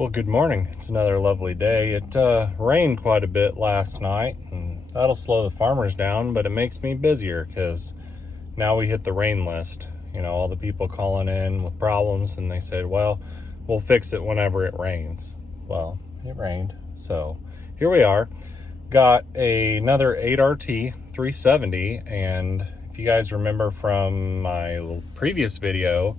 Well, good morning. It's another lovely day. It rained quite a bit last night, and that'll slow the farmers down, but it makes me busier because now we hit the rain list. You know, all the people calling in with problems, and they said, well, we'll fix it whenever it rains. Well, it rained, so here we are. Got another 8RT 370, and if you guys remember from my previous video,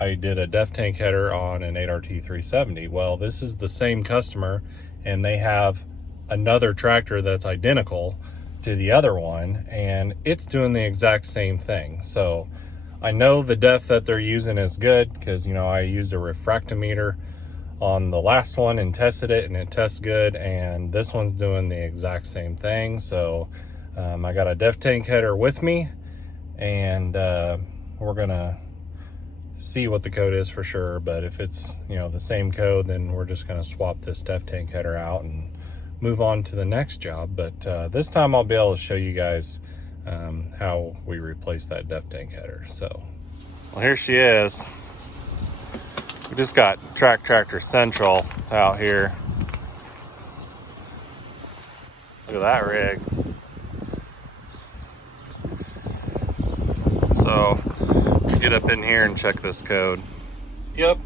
I did a def tank header on an 8RT 370. Well, this is the same customer, and they have another tractor that's identical to the other one, and it's doing the exact same thing. So I know the def that they're using is good because, you know, I used a refractometer on the last one and tested it, and it tests good, and this one's doing the exact same thing. So I got a def tank header with me, and we're gonna see what the code is for sure. But if it's, you know, the same code, then we're just going to swap this def tank header out and move on to the next job. But this time I'll be able to show you guys how we replace that def tank header. So, well, here she is. We just got Tractor Central out here. Look at that rig. So get up in here and check this code. Yep,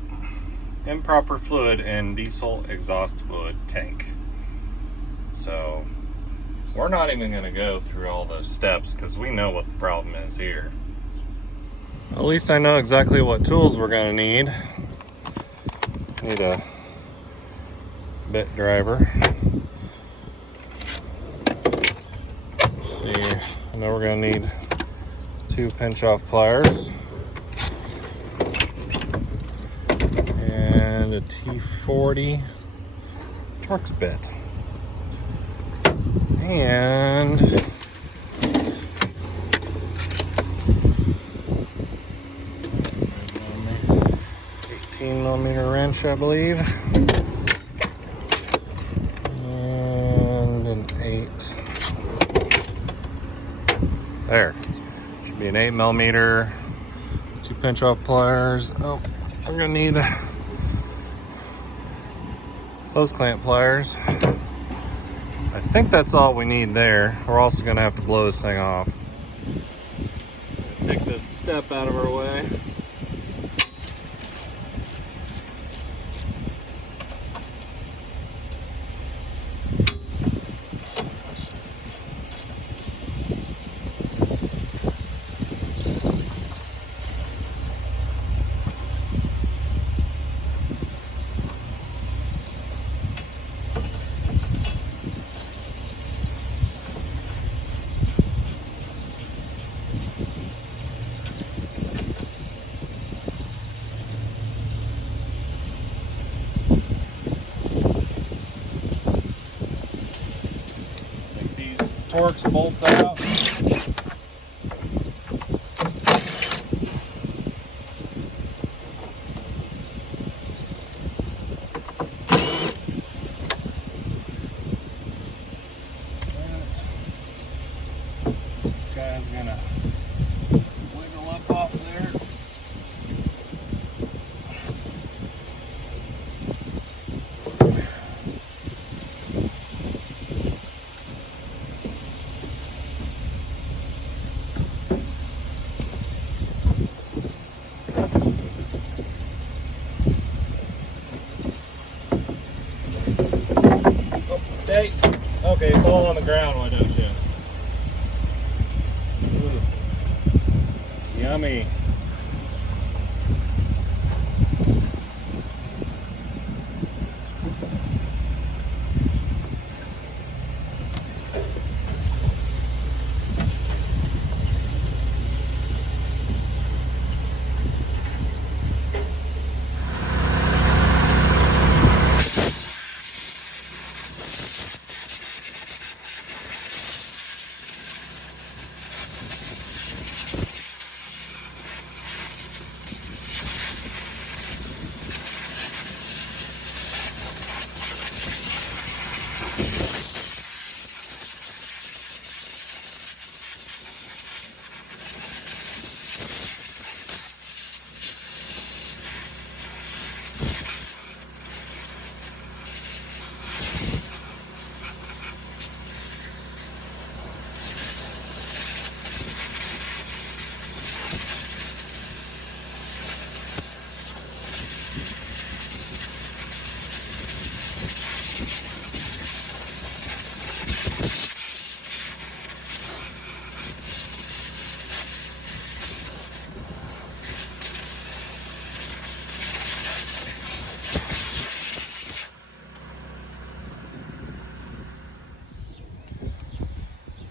improper fluid in diesel exhaust fluid tank. So we're not even going to go through all those steps because we know what the problem is here. At least I know exactly what tools we're going to need. Need a bit driver. Let's see, I know we're going to need 2 pinch off pliers and a T40 Torx bit and 18mm wrench, I believe, and an 8. There. Should be an 8mm, 2 pinch off pliers. Oh, we're gonna need hose clamp pliers. I think that's all we need there. We're also gonna have to blow this thing off. Take this step out of our way. Torx bolts out. This guy's gonna wiggle up off there. Okay, fall on the ground, why don't you? Ooh. Yummy.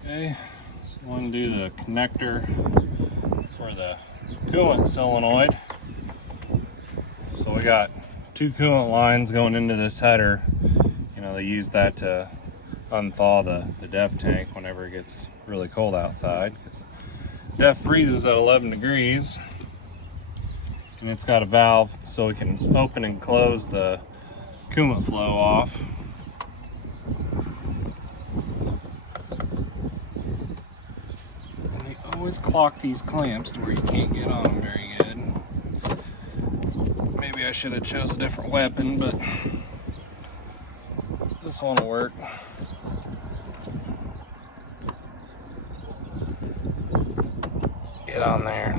Okay, so I want to do the connector for the coolant solenoid. So we got two coolant lines going into this header. You know, they use that to unthaw the DEF tank whenever it gets really cold outside, because DEF freezes at 11 degrees, and it's got a valve so we can open and close the coolant flow off. And they always clock these clamps to where you can't get on them very good. Maybe I should have chose a different weapon, but this one will work. Get on there.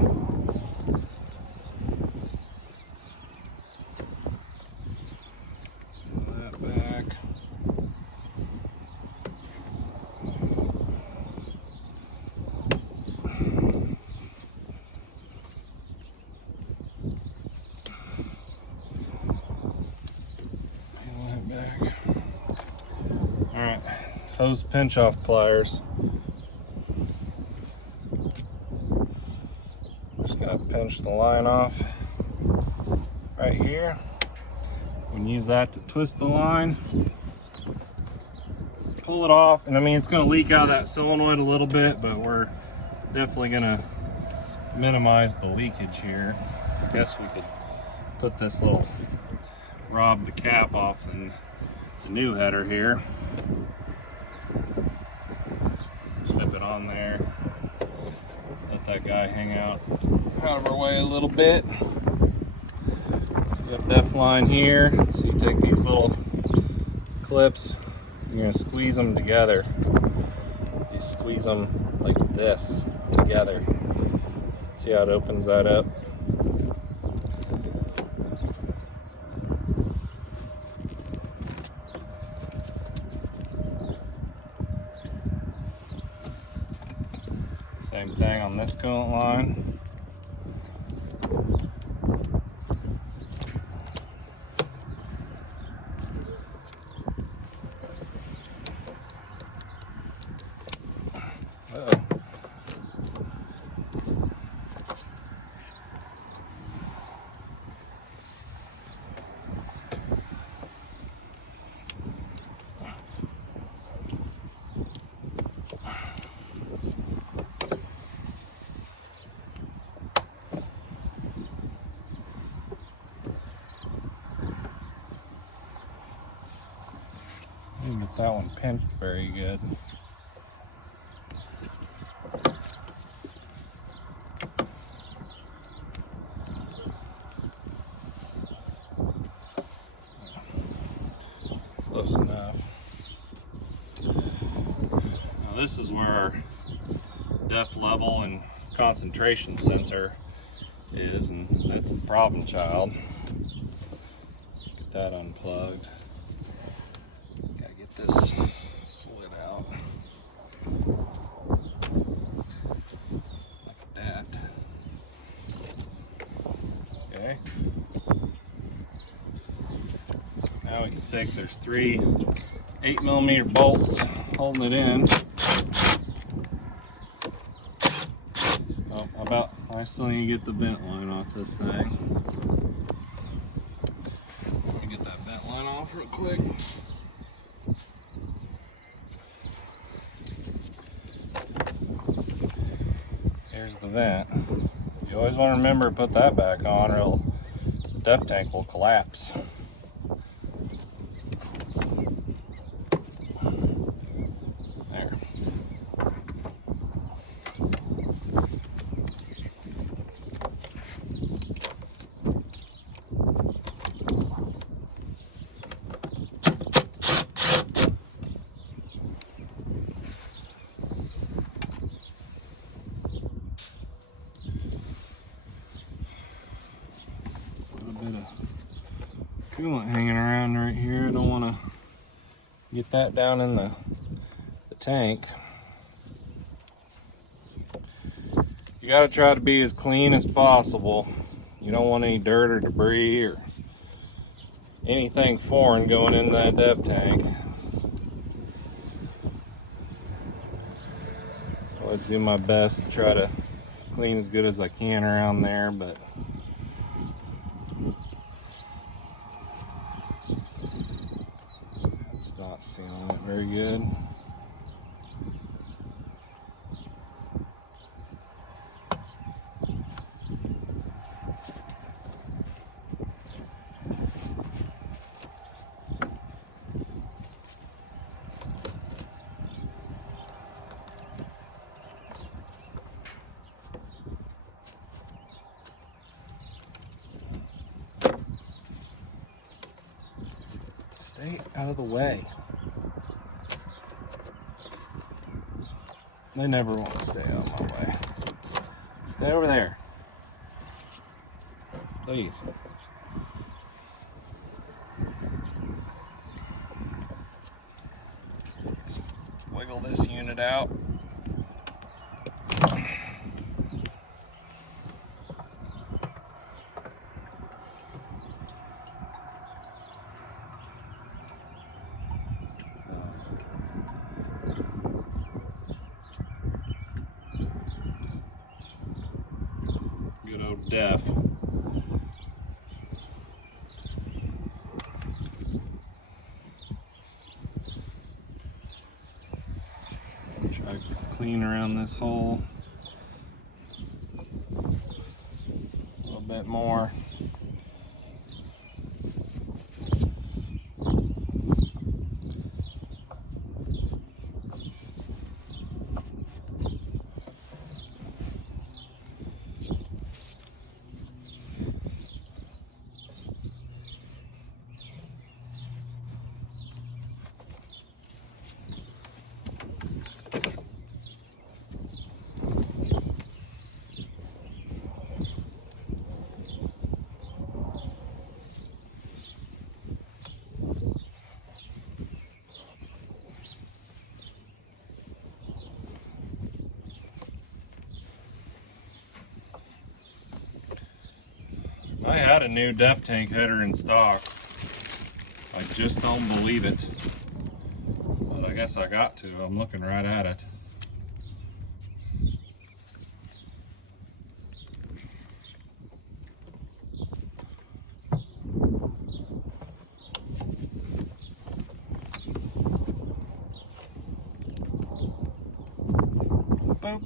Pull that back. Pull that back. All right, hose pinch off pliers. Gotta pinch the line off right here. We can use that to twist the line, pull it off, and I mean, it's gonna leak out of that solenoid a little bit, but we're definitely gonna minimize the leakage here. I guess we could put this little rob the cap off in the new header here. Slip it on there. Let that guy hang out of our way a little bit. So we have DEF line here. So you take these little clips, you're gonna squeeze them together. You squeeze them like this together. See how it opens that up? Same thing on this coolant line. Didn't get that one pinched very good. Close enough. Now this is where our DEF level and concentration sensor is, and that's the problem child. Get that unplugged. This slid out like that. Okay. Now we can take, there's three 8mm bolts holding it in. Oh, I still need to get the vent line off this thing. Let me get that vent line off real quick. Here's the vent. You always want to remember to put that back on, or the DEF tank will collapse. There. Coolant hanging around right here. I don't want to get that down in the tank. You got to try to be as clean as possible. You don't want any dirt or debris or anything foreign going in that DEF tank. Always do my best to try to clean as good as I can around there, but it's not sealing it very good. Stay out of the way. They never want to stay out of my way. Stay over there. Please. Wiggle this unit out. Good old Def. Try to clean around this hole a little bit more. I had a new Def tank header in stock. I just don't believe it. But I guess I got to. I'm looking right at it. Boop.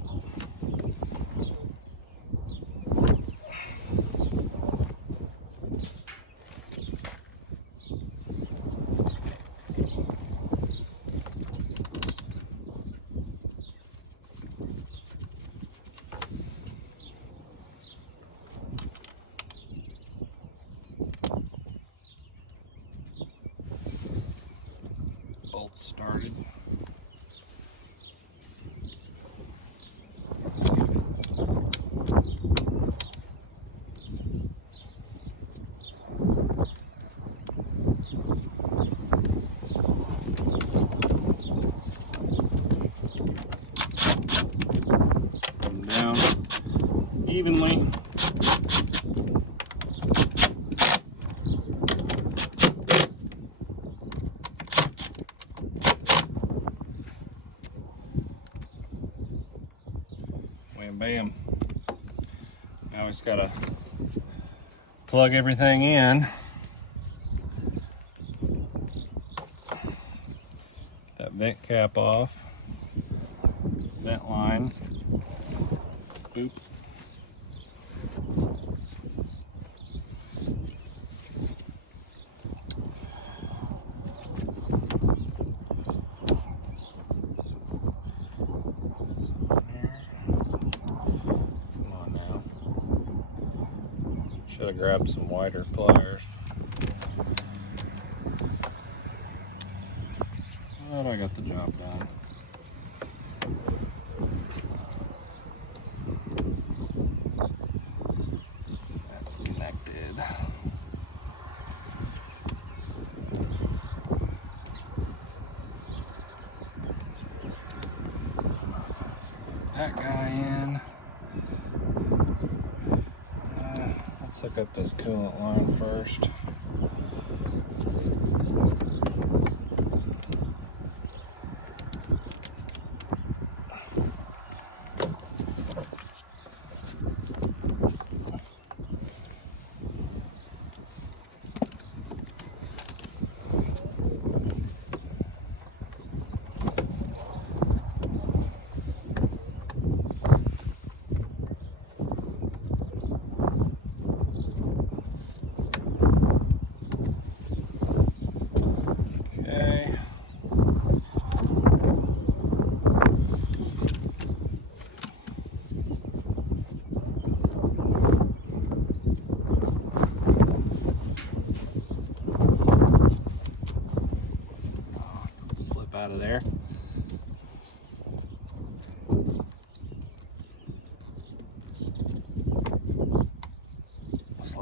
Bolt started. Come down evenly. Wham bam. Now we just gotta plug everything in. That vent cap off. Vent line. Boop. Should have grabbed some wider pliers. But I got the job done. That's connected. Slide that guy in. Let's hook up this coolant line first.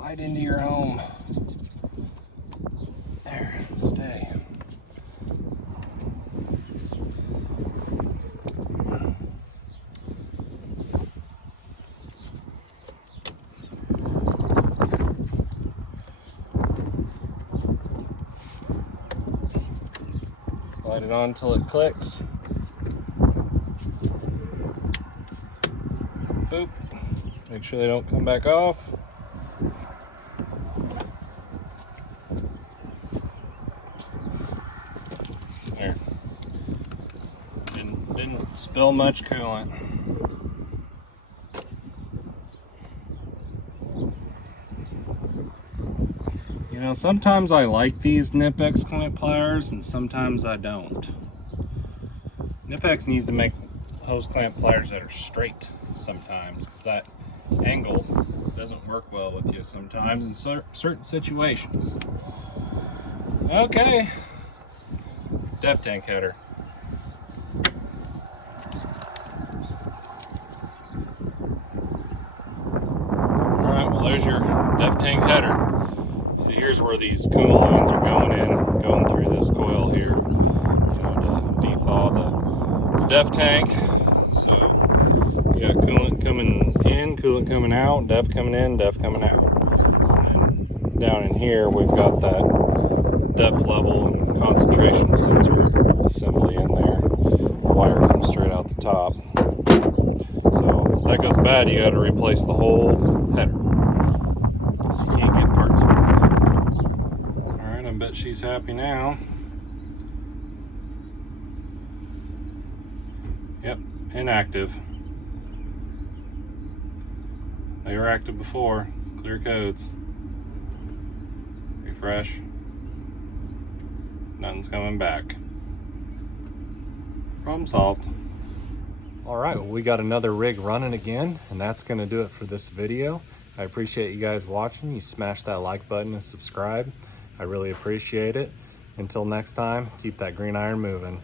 Slide into your home. There, stay. Slide it on until it clicks. Boop. Make sure they don't come back off. There. Didn't spill much coolant. You know, sometimes I like these Nip-X clamp pliers and sometimes I don't. Nip-X needs to make hose clamp pliers that are straight sometimes, because that angle doesn't work well with you sometimes in certain situations. Okay, depth tank header. All right, well there's your depth tank header. See, here's where these coolant lines are going through this coil here, you know, to dethaw the depth tank. So you got coolant coming in, coolant coming out, depth coming in, depth coming out. And then down in here, we've got that depth level and concentration sensor assembly in there. The wire comes straight out the top. So if that goes bad, you got to replace the whole header. So you can't get parts for it. All right, I bet she's happy now. Yep, inactive. They were active before. Clear codes. Refresh. Nothing's coming back. Problem solved. All right, well, we got another rig running again, and that's going to do it for this video. I appreciate you guys watching. You smash that like button and subscribe. I really appreciate it. Until next time, keep that green iron moving.